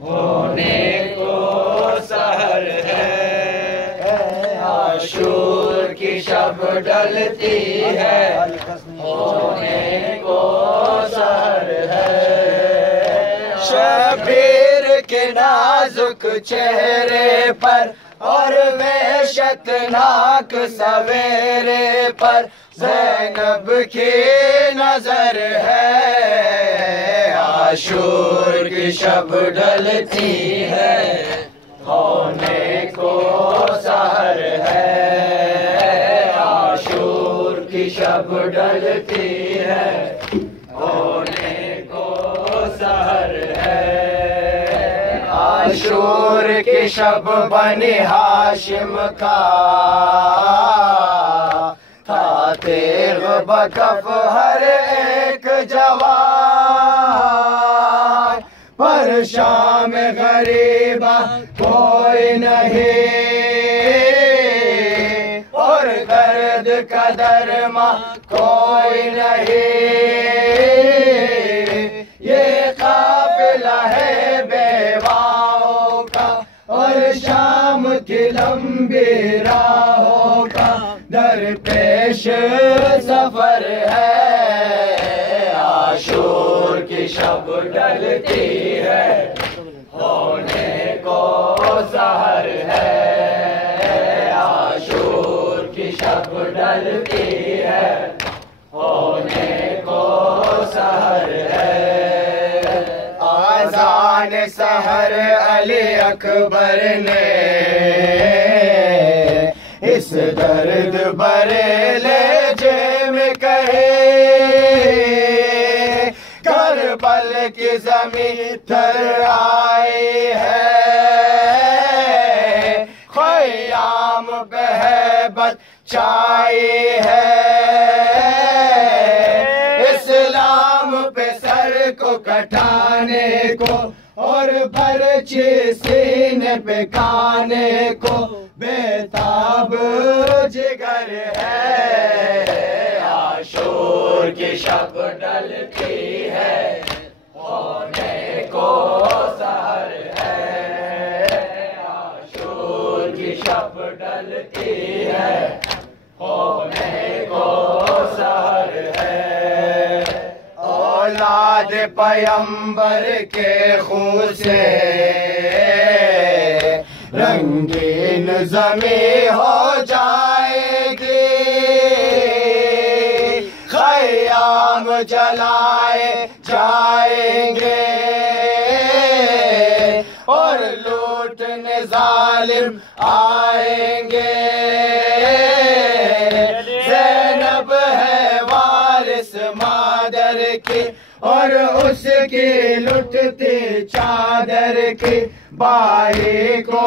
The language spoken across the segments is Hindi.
होने को सहर है, आशूर की शब ढलती है, होने को सहर है। शबीर के नाजुक चेहरे पर और वेशतनाक सवेरे पर ज़ैनब की नजर है, आशूर की शब ढलती है, होने को सहर है, आशूर की शब ढलती है, होने को सहर है। आशूर की शब बनी हाशिम का था तेग बकफ हर एक जवान, पर शाम गरीबा कोई नहीं और दर्द का दरमा कोई नहीं। ये काफिला है बेवाओं का और शाम की लंबी राहों का दरपेश सफर है, आशूर की शब ढलती है, होने को सहर है, आशूर की शब ढलती है, होने को सहर है। आज़ान सहर अली अकबर ने इस दर्द भरे लहजे में कहे, करबल की ज़मीं थर आई है, ख़याम पे है बचाई है, इस्लाम पे सर को कटाने को और बरछी सीने पे खाने को बेताब जिगर है, आशूर की शब ढलती है, होने को सहर है, आशूर की शब ढलती है, होने को सहर है। औलाद पैगंबर के खून से रंगीन ज़मीं हो जाएगी, ख़याम जलाए जाएंगे और लूटने जालिम आएंगे। ज़ैनब है वारिस मादर की और उसकी लुटती चादर की बाई को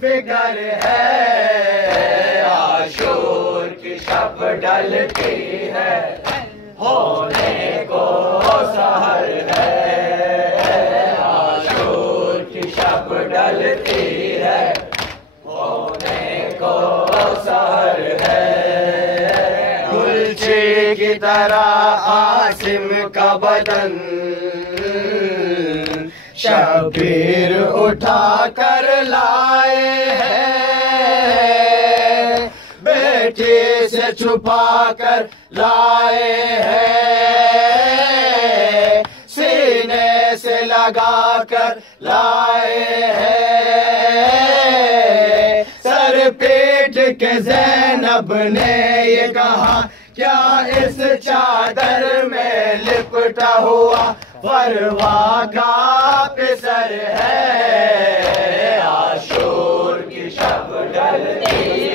फिकर है, आशूर की शब ढलती है, होने को सहर है, आशूर की शब ढलती है, होने को सहर है। गुलची की तरह आसिम का बदन शबीर उठा कर लाए हैं, बेटी से छुपा कर लाए हैं, सीने से लगा कर लाए हैं, सर पीट के ज़ैनब ने ये कहा क्या इस चादर में लिपटा हुआ फरवा का पिसर है, आशूर की शब ढलती